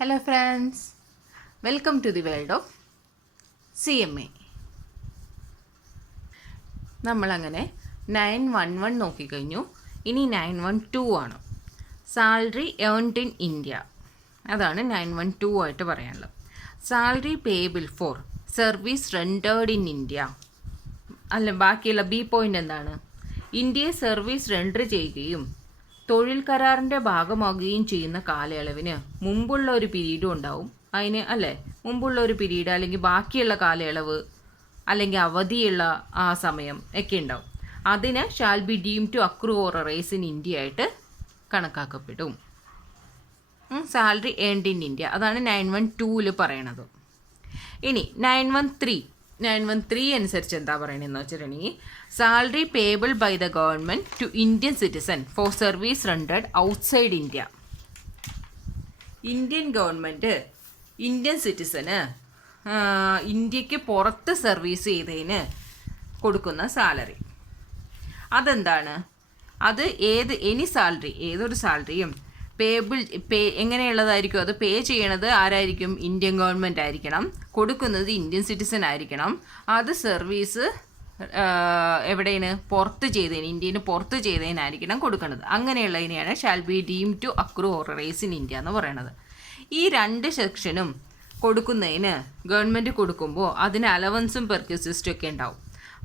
Hello friends, welcome to the world of CMA. നമ്മളങ്ങനെ 911 നോക്കിക്കഴിഞ്ഞു. ഇനി 912 ആണ്. Salary earned in India. അതാണ് 912 ആയിട്ട് പറയാനുള്ളത്. Salary payable four service rendered in India. അല്ല, ബാക്കിയുള്ള ബി പോയിൻ്റ് എന്താണ്? ഇന്ത്യയെ സർവീസ് റെൻഡർ ചെയ്യുകയും തൊഴിൽ കരാറിൻ്റെ ഭാഗമാകുകയും ചെയ്യുന്ന കാലയളവിന് മുമ്പുള്ള ഒരു പീരീഡും ഉണ്ടാവും. അതിന് അല്ലേ, മുമ്പുള്ള ഒരു പീരീഡ് അല്ലെങ്കിൽ ബാക്കിയുള്ള കാലയളവ് അല്ലെങ്കിൽ അവധിയുള്ള ആ സമയം ഒക്കെ ഉണ്ടാവും. അതിന് shall be deem to accrue or rice in India ആയിട്ട് കണക്കാക്കപ്പെടും. സാലറി ഏൺഡ് ഇൻ ഇന്ത്യ, അതാണ് 912 പറയണത്. ഇനി 913 അനുസരിച്ച് എന്താ പറയണതെന്ന് വെച്ചിട്ടുണ്ടെങ്കിൽ salary payable by the government to Indian citizen for service rendered outside India. Indian government Indian സിറ്റിസന് ഇന്ത്യക്ക് പുറത്ത് സർവീസ് ചെയ്തതിന് കൊടുക്കുന്ന സാലറി അതെന്താണ്? അത് എനി സാലറി, ഏതൊരു സാലറിയും എങ്ങനെയുള്ളതായിരിക്കും? അത് പേ ചെയ്യണത് ആരായിരിക്കും? ഇന്ത്യൻ ഗവൺമെൻറ് ആയിരിക്കണം. കൊടുക്കുന്നത് ഇന്ത്യൻ സിറ്റിസൺ ആയിരിക്കണം. അത് സർവീസ് എവിടെയാണ്? പുറത്ത് ചെയ്തതിന്, ഇന്ത്യന് പുറത്ത് ചെയ്തതിനായിരിക്കണം കൊടുക്കുന്നത്. അങ്ങനെയുള്ളതിനെയാണ് shall be deem to accrue or rice in India എന്ന് പറയുന്നത്. ഈ രണ്ട് സെക്ഷനും കൊടുക്കുന്നതിന് ഗവൺമെൻറ് കൊടുക്കുമ്പോൾ അതിന് അലവൻസും പെർക്യൂസിസ്റ്റും ഒക്കെ ഉണ്ടാവും.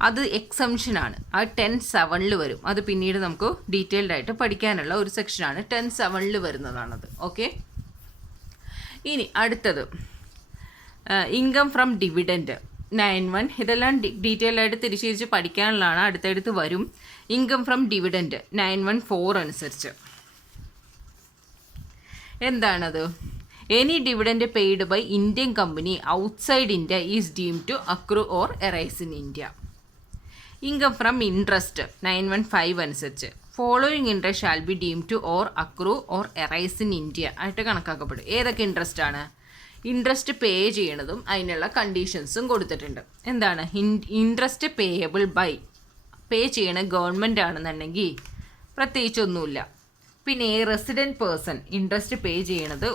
അത് എക്സംഷനാണ്. അത് 10(7) വരും. അത് പിന്നീട് നമുക്ക് ഡീറ്റെയിൽഡ് ആയിട്ട് പഠിക്കാനുള്ള ഒരു സെക്ഷനാണ്. 10(7) വരുന്നതാണത്. ഓക്കെ, ഇനി അടുത്തത് ഇൻകം ഫ്രം ഡിവിഡൻഡ് 9(1). ഇതെല്ലാം ഡീറ്റെയിൽഡ് ആയിട്ട് തിരിച്ച് പഠിക്കാനുള്ളതാണ്, അടുത്തടുത്ത് വരും. ഇൻകം ഫ്രം ഡിവിഡൻഡ് 914 അനുസരിച്ച് എന്താണത്? Any dividend paid by Indian company outside India is deem to accrue or arise in India. Income from interest 915 അനുസരിച്ച് following interest shall be deem to or accrue or arise in India ആയിട്ട് കണക്കാക്കപ്പെടും. ഏതൊക്കെ interest ആണ്? Interest പേ ചെയ്യണതും അതിനുള്ള കണ്ടീഷൻസും കൊടുത്തിട്ടുണ്ട്. എന്താണ്? Interest payable by, പേ ചെയ്യണ government ആണെന്നുണ്ടെങ്കിൽ പ്രത്യേകിച്ചൊന്നുമില്ല. പിന്നെ റെസിഡൻറ്റ് പേഴ്സൺ ഇൻട്രസ്റ്റ് പേ ചെയ്യണത്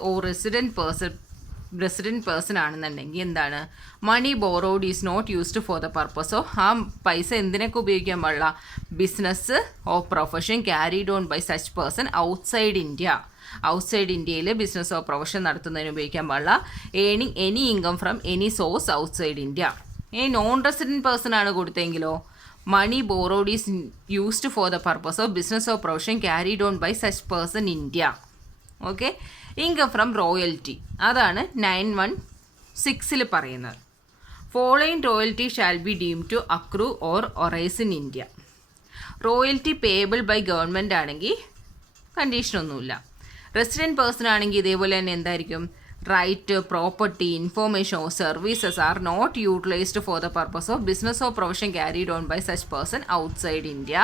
റെസിഡൻറ്റ് പേഴ്സൺ ആണെന്നുണ്ടെങ്കിൽ എന്താണ്? Money borrowed is not used for the purpose of, ആ പൈസ എന്തിനൊക്കെ ഉപയോഗിക്കാൻ പാടില്ല? Business or profession carried on by such person outside India. Outside ഇന്ത്യയിൽ ബിസിനസ് ഓർ പ്രൊഫഷൻ നടത്തുന്നതിന് ഉപയോഗിക്കാൻ പാടില്ല. Earning any income from any source outside India. Non resident person ആണ് കൊടുത്തെങ്കിലോ money borrowed is used for the purpose of business or profession carried on by such person India. Okay, income from royalty അതാണ് 916 പറയുന്നത്. Following royalty shall be deem to accrue or arise in India. Royalty payable by government ആണെങ്കിൽ കണ്ടീഷനൊന്നുമില്ല. Resident person ആണെങ്കിൽ ഇതേപോലെ തന്നെ എന്തായിരിക്കും? Right, property, information or services are not utilised for the purpose of business or profession carried on by such person outside India.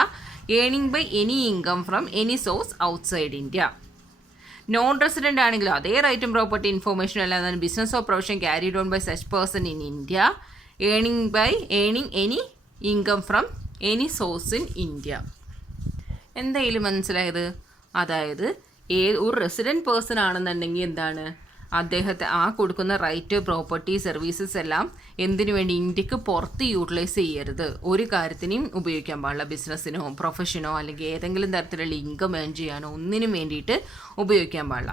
Earning by any income from any source outside India. Non resident ആണെങ്കിലും അതേ റൈറ്റും property ഇൻഫോർമേഷനും അല്ലാതെ business or profession carried on by such person in India. Earning any income from any source in India. എന്തായാലും മനസ്സിലായത്? അതായത് ഒരു resident person ആണെന്നുണ്ടെങ്കിൽ എന്താണ്? അദ്ദേഹത്തെ ആ കൊടുക്കുന്ന റൈറ്റ്, പ്രോപ്പർട്ടി, സർവീസസ് എല്ലാം എന്തിനു വേണ്ടി? ഇന്ത്യക്ക് പുറത്ത് യൂട്ടിലൈസ് ചെയ്യരുത്. ഒരു കാര്യത്തിനും ഉപയോഗിക്കാൻ പാടില്ല. ബിസിനസ്സിനോ പ്രൊഫഷനോ അല്ലെങ്കിൽ ഏതെങ്കിലും തരത്തിലുള്ള ഇൻകം ഏൺ ചെയ്യാനോ ഒന്നിനും വേണ്ടിയിട്ട് ഉപയോഗിക്കാൻ പാടില്ല.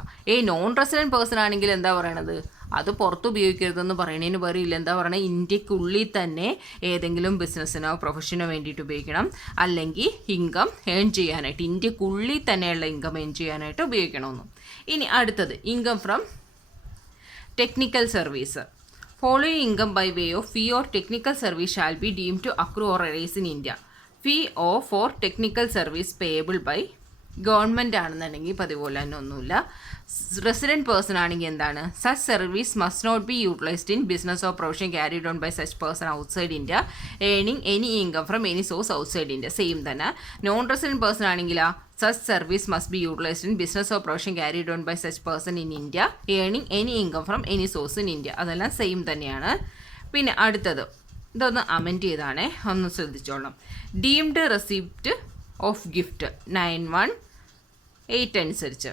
നോൺ റെസിഡൻറ്റ് പേഴ്സൺ ആണെങ്കിൽ എന്താ പറയണത്? അത് പുറത്ത് ഉപയോഗിക്കരുതെന്ന് പറയുന്നതിന് പറയില്ല. എന്താ പറയുക? ഇന്ത്യക്കുള്ളിൽ തന്നെ ഏതെങ്കിലും ബിസിനസ്സിനോ പ്രൊഫഷനോ വേണ്ടിയിട്ട് ഉപയോഗിക്കണം, അല്ലെങ്കിൽ ഇൻകം ഏൺ ചെയ്യാനായിട്ട് ഇന്ത്യക്കുള്ളിൽ തന്നെയുള്ള ഇൻകം ഏൺ ചെയ്യാനായിട്ട് ഉപയോഗിക്കണമെന്നും. ഇനി അടുത്തത് income from technical service. Following income by way of fee or technical service shall be deem to accrue or rice in India. Fee or for technical service payable by government ആണെന്നുണ്ടെങ്കിൽ പതിപോലെ തന്നെ ഒന്നുമില്ല. Resident person ആണെങ്കിൽ എന്താണ്? Such service must not be utilised in business or profession carried on by such person outside India. Earning any income from any source outside India. Same തന്നെ. Non resident person ആണെങ്കിൽ such service must be utilised in business or profession carried on by such person in India. Earning any income from any source in India. അതെല്ലാം same തന്നെയാണ്. പിന്നെ അടുത്തത് ഇതൊന്ന് amend ചെയ്താണേ, ഒന്ന് ശ്രദ്ധിച്ചോളാം. Deemed receipt of gift 918 അനുസരിച്ച്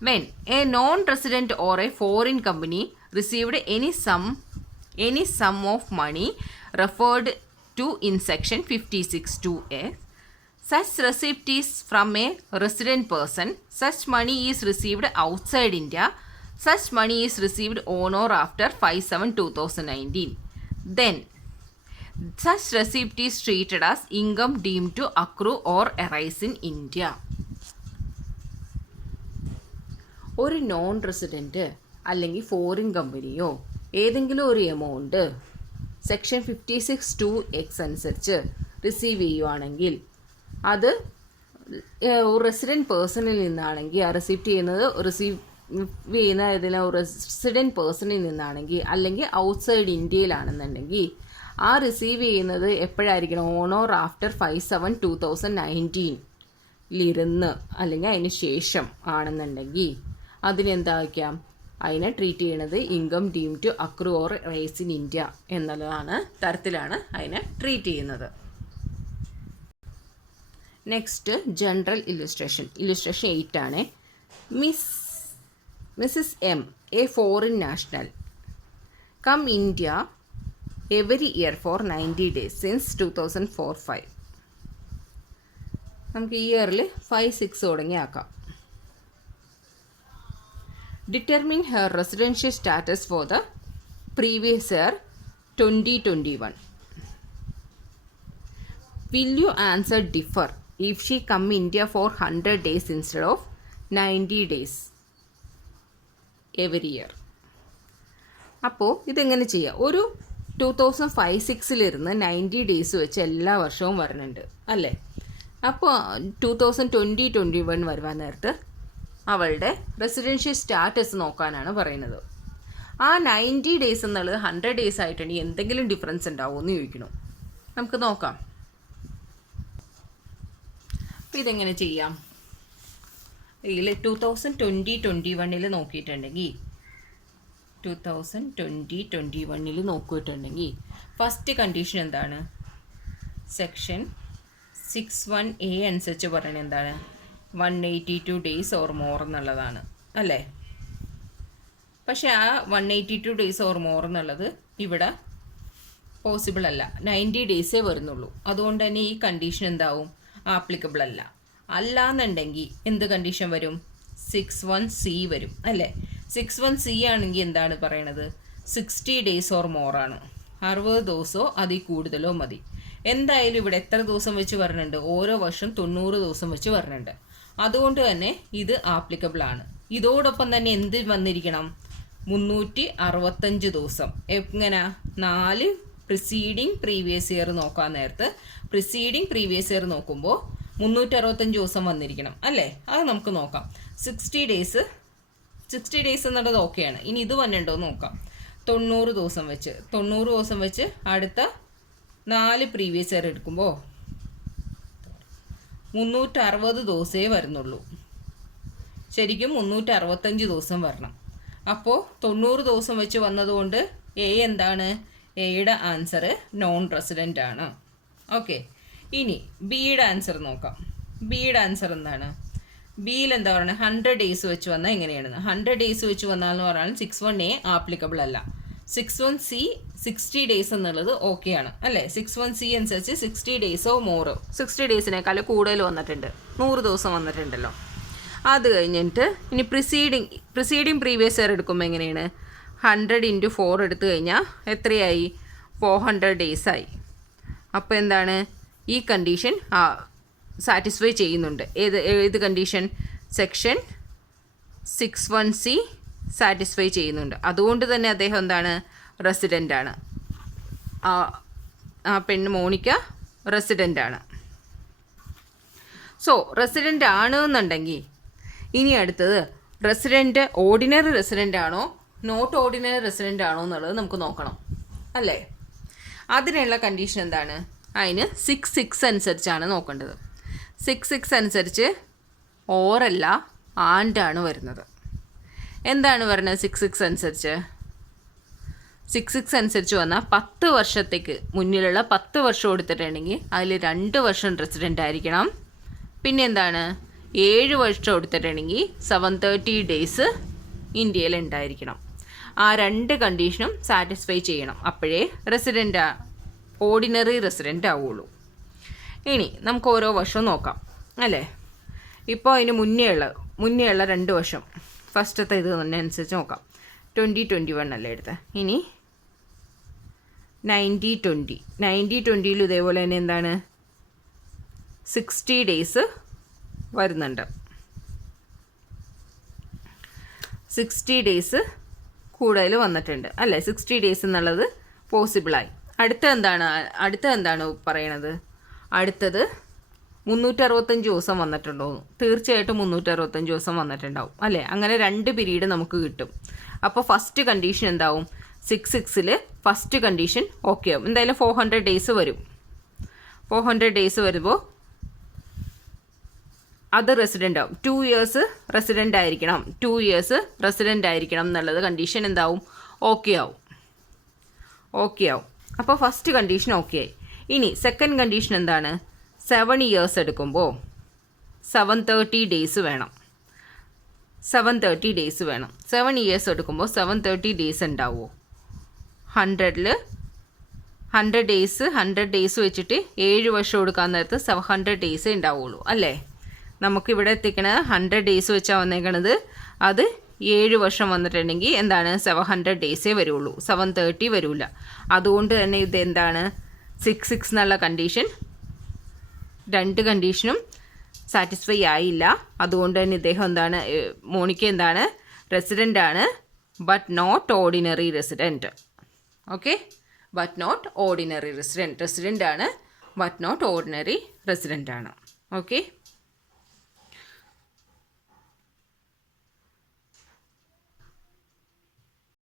When a non-resident or a foreign company received any sum of money referred to in section 56(2)(a), such receipt is from a resident person, such money is received outside India, such money is received on or after 5/7/2019, then such receipt is treated as income deemed to accrue or arise in India. ഒരു non resident അല്ലെങ്കിൽ foreign കമ്പനിയോ ഏതെങ്കിലും ഒരു amount section 56(2)(x) അനുസരിച്ച് receive ചെയ്യുവാണെങ്കിൽ അത് resident പേഴ്സണിൽ നിന്നാണെങ്കിൽ ആ receive ചെയ്യുന്ന ഏതെങ്കിലും റെസിഡൻറ്റ് പേഴ്സണിൽ നിന്നാണെങ്കിൽ അല്ലെങ്കിൽ ഔട്ട്സൈഡ് ഇന്ത്യയിലാണെന്നുണ്ടെങ്കിൽ ആ റിസീവ് ചെയ്യുന്നത് എപ്പോഴായിരിക്കണം? ഓൺ ഓർ ആഫ്റ്റർ 5/7/2019 അല്ലെങ്കിൽ അതിന് ശേഷം ആണെന്നുണ്ടെങ്കിൽ അതിനെന്താ വയ്ക്കാം? അതിനെ ട്രീറ്റ് ചെയ്യണത് income deem to accrue or rice in India എന്നുള്ളതാണ് തരത്തിലാണ് അതിനെ ട്രീറ്റ് ചെയ്യുന്നത്. നെക്സ്റ്റ് ജനറൽ ഇല്ലുസ്ട്രേഷൻ 8 ആണ്. Mrs M, a foreign national, come India every year for 90 days since 2004-5. നമുക്ക് ഈ ഇയറിൽ 5-6 തുടങ്ങി ആക്കാം. Determine her residential status for the previous year 2021. Will your answer differ if she come India for 100 days instead of 90 days every year? അപ്പോൾ ഇതെങ്ങനെ ചെയ്യാം? ഒരു 2005-6 90 days വെച്ച് എല്ലാ വർഷവും വരുന്നുണ്ട് അല്ലേ? അപ്പോൾ 2020-21 വരുവാൻ നേരത്ത് അവളുടെ റെസിഡൻഷ്യൽ സ്റ്റാറ്റസ് നോക്കാനാണ് പറയുന്നത്. ആ 90 ഡേയ്സ് എന്നുള്ളത് 100 ഡേയ്സ് ആയിട്ടുണ്ടെങ്കിൽ എന്തെങ്കിലും ഡിഫറൻസ് ഉണ്ടാവുമോ എന്ന് ചോദിക്കണം. നമുക്ക് നോക്കാം. അപ്പോൾ ഇതെങ്ങനെ ചെയ്യാം? ഇതിൽ 2020-21 നോക്കിയിട്ടുണ്ടെങ്കിൽ 2020-21 നോക്കിയിട്ടുണ്ടെങ്കിൽ ഫസ്റ്റ് കണ്ടീഷൻ എന്താണ്? സെക്ഷൻ 61(a) അനുസരിച്ച് പറയുന്നത് എന്താണ്? 182 ഡേയ്സ് ഓർ മോർ എന്നുള്ളതാണ് അല്ലേ? പക്ഷെ ആ 182 ഡേയ്സ് ഓർ മോർ എന്നുള്ളത് ഇവിടെ പോസിബിൾ അല്ല. 90 ഡേയ്സേ വരുന്നുള്ളൂ. അതുകൊണ്ട് തന്നെ ഈ കണ്ടീഷൻ എന്താവും? ആപ്ലിക്കബിൾ അല്ല. അല്ലാന്നുണ്ടെങ്കിൽ എന്ത് കണ്ടീഷൻ വരും? 61(c) വരും അല്ലേ? 61(c) ആണെങ്കിൽ എന്താണ് പറയണത്? 60 ഡേയ്സ് ഓർ മോർ ആണ്. 60 ദിവസമോ അതിൽ കൂടുതലോ മതി. എന്തായാലും ഇവിടെ എത്ര ദിവസം വെച്ച് വരുന്നുണ്ട്? ഓരോ വർഷം 90 ദിവസം വെച്ച് വരുന്നുണ്ട്. അതുകൊണ്ട് തന്നെ ഇത് ആപ്ലിക്കബിൾ ആണ്. ഇതോടൊപ്പം തന്നെ എന്ത് വന്നിരിക്കണം? 365 ദിവസം. എങ്ങനെ? 4 പ്രിസീഡിങ് പ്രീവിയസ് ഇയർ നോക്കാൻ നേരത്ത് പ്രിസീഡിങ് പ്രീവിയസ് ഇയർ നോക്കുമ്പോൾ 365 ദിവസം വന്നിരിക്കണം അല്ലേ? അത് നമുക്ക് നോക്കാം. 60 ഡേയ്സ് എന്നുള്ളത് ഓക്കെയാണ്. ഇനി ഇത് വന്നിട്ടുണ്ടോ നോക്കാം. 90 ദിവസം വെച്ച് അടുത്ത 4 പ്രീവിയസ് ഇയർ എടുക്കുമ്പോൾ 360 ദിവസമേ വരുന്നുള്ളൂ. ശരിക്കും 365 ദിവസം വരണം. അപ്പോൾ 90 ദിവസം വെച്ച് വന്നതുകൊണ്ട് എ എന്താണ്? എയുടെ ആൻസർ നോൺ റെസിഡൻ്റ് ആണ്. ഓക്കെ, ഇനി ബിയുടെ ആൻസർ നോക്കാം. ബിയുടെ ആൻസർ എന്താണ്? ബിയിൽ എന്താ പറയുന്നത്? 100 ഡേയ്സ് വെച്ച് വന്നാൽ എങ്ങനെയാണ്? 100 ഡേയ്സ് വെച്ച് വന്നാലെന്ന് പറഞ്ഞാൽ 61(a) ആപ്ലിക്കബിൾ അല്ല. 61(c) 60 ഡേയ്സ് എന്നുള്ളത് ഓക്കെയാണ് അല്ലേ? 61(c) അനുസരിച്ച് 60 ഡേയ്സോ മോറോ 60 ഡേയ്സിനേക്കാൾ കൂടുതൽ വന്നിട്ടുണ്ട്. 100 ദിവസം വന്നിട്ടുണ്ടല്ലോ. അത് കഴിഞ്ഞിട്ട് ഇനി പ്രിസീഡിങ് പ്രീവിയസ് ഇയർ എടുക്കുമ്പോൾ എങ്ങനെയാണ്? 100 × 4 എടുത്തു കഴിഞ്ഞാൽ എത്രയായി? 400 ഡേയ്സ് ആയി. അപ്പോൾ എന്താണ്? ഈ കണ്ടീഷൻ സാറ്റിസ്ഫൈ ചെയ്യുന്നുണ്ട്. ഏത് കണ്ടീഷൻ? സെക്ഷൻ 61(c) സാറ്റിസ്ഫൈ ചെയ്യുന്നുണ്ട്. അതുകൊണ്ട് തന്നെ അദ്ദേഹം എന്താണ്? റെസിഡൻ്റ് ആണ്. ആ പെണ്ണ് മോണിക്ക റെസിഡൻ്റ് ആണ്. സോ റെസിഡൻ്റ് ആണ് എന്നുണ്ടെങ്കിൽ ഇനി അടുത്തത് റെസിഡൻറ്റ് ഓർഡിനറി റെസിഡൻ്റ് ആണോ നോട്ട് ഓർഡിനറി റെസിഡൻ്റ് ആണോ എന്നുള്ളത് നമുക്ക് നോക്കണം അല്ലേ? അതിനുള്ള കണ്ടീഷൻ എന്താണ്? അതിന് 6(6) അനുസരിച്ചാണ് നോക്കേണ്ടത്. 6(6) അനുസരിച്ച് ഓറല്ല ആൻഡാണ് വരുന്നത്. എന്താണ് പറയുന്നത്? 6(6) അനുസരിച്ച് 6(6) അനുസരിച്ച് വന്നാൽ 10 വർഷത്തേക്ക് മുന്നിലുള്ള 10 വർഷം എടുത്തിട്ടുണ്ടെങ്കിൽ അതിൽ 2 വർഷം റെസിഡൻ്റ് ആയിരിക്കണം. പിന്നെ എന്താണ്? 7 വർഷം എടുത്തിട്ടുണ്ടെങ്കിൽ 730 ഡേയ്സ് ഇന്ത്യയിൽ ഉണ്ടായിരിക്കണം. ആ 2 കണ്ടീഷനും സാറ്റിസ്ഫൈ ചെയ്യണം. അപ്പോഴേ ഓർഡിനറി റെസിഡൻ്റ് ആവുള്ളൂ. ഇനി നമുക്ക് ഓരോ വർഷവും നോക്കാം അല്ലേ. ഇപ്പോൾ അതിന് മുന്നേ ഉള്ള 2 വർഷം ഫസ്റ്റത്തെ ഇത് തന്നെ അനുസരിച്ച് നോക്കാം. 2021 അല്ലേ എടുത്തത്. ഇനി 90-20 ഇതേപോലെ തന്നെ എന്താണ് 60 ഡേയ്സ് വരുന്നുണ്ട്. 60 ഡേയ്സ് കൂടുതൽ വന്നിട്ടുണ്ട് അല്ലേ. 60 ഡേയ്സ് എന്നുള്ളത് പോസിബിളായി. അടുത്ത എന്താണ് പറയണത്? അടുത്തത് 365 ദിവസം വന്നിട്ടുണ്ടോ? തീർച്ചയായിട്ടും 365 ദിവസം വന്നിട്ടുണ്ടാവും അല്ലേ. അങ്ങനെ 2 പീരീഡ് നമുക്ക് കിട്ടും. അപ്പോൾ ഫസ്റ്റ് കണ്ടീഷൻ എന്താവും? 6-6 ഫസ്റ്റ് കണ്ടീഷൻ ഓക്കെ ആവും. എന്തായാലും 400 ഡേയ്സ് വരും. 400 ഡേയ്സ് വരുമ്പോൾ അത് റെസിഡൻ്റ് ആവും. 2 ഇയേഴ്സ് റെസിഡൻ്റ് ആയിരിക്കണം. 2 ഇയേഴ്സ് റെസിഡൻ്റ് ആയിരിക്കണം എന്നുള്ളത് കണ്ടീഷൻ എന്താവും? ഓക്കെ ആവും. അപ്പോൾ ഫസ്റ്റ് കണ്ടീഷൻ ഓക്കെ ആയി. ഇനി സെക്കൻഡ് കണ്ടീഷൻ എന്താണ്? 7 ഇയേഴ്സ് എടുക്കുമ്പോൾ 730 ഡേയ്സ് വേണം. 730 ഡേയ്സ് വേണം. 7 ഇയേഴ്സ് എടുക്കുമ്പോൾ 730 ഡേയ്സ് ഉണ്ടാവുമോ? 100 ഡേയ്സ് വെച്ചിട്ട് 7 വർഷം എടുക്കാൻ നേരത്ത് 700 ഡേയ്സേ ഉണ്ടാവുള്ളൂ അല്ലേ. നമുക്കിവിടെ എത്തിക്കണത് 100 ഡേയ്സ് വെച്ചാൽ വന്നേക്കണത്. അത് 7 വർഷം വന്നിട്ടുണ്ടെങ്കിൽ എന്താണ് 700 ഡേയ്സേ വരുള്ളൂ, 730 വരില്ല. അതുകൊണ്ട് തന്നെ ഇത് എന്താണ് 6-6 എന്നുള്ള കണ്ടീഷൻ 2 കണ്ടീഷനും സാറ്റിസ്ഫൈ ആയില്ല. അതുകൊണ്ട് തന്നെ ഇദ്ദേഹം എന്താണ്, മോണിക്ക എന്താണ്, റെസിഡൻ്റ് ആണ് but not ordinary resident. Okay, but not ordinary resident ആണ് ബട്ട് നോട്ട് ഓർഡിനറി റെസിഡൻ്റ് ആണ്. ഓക്കെ.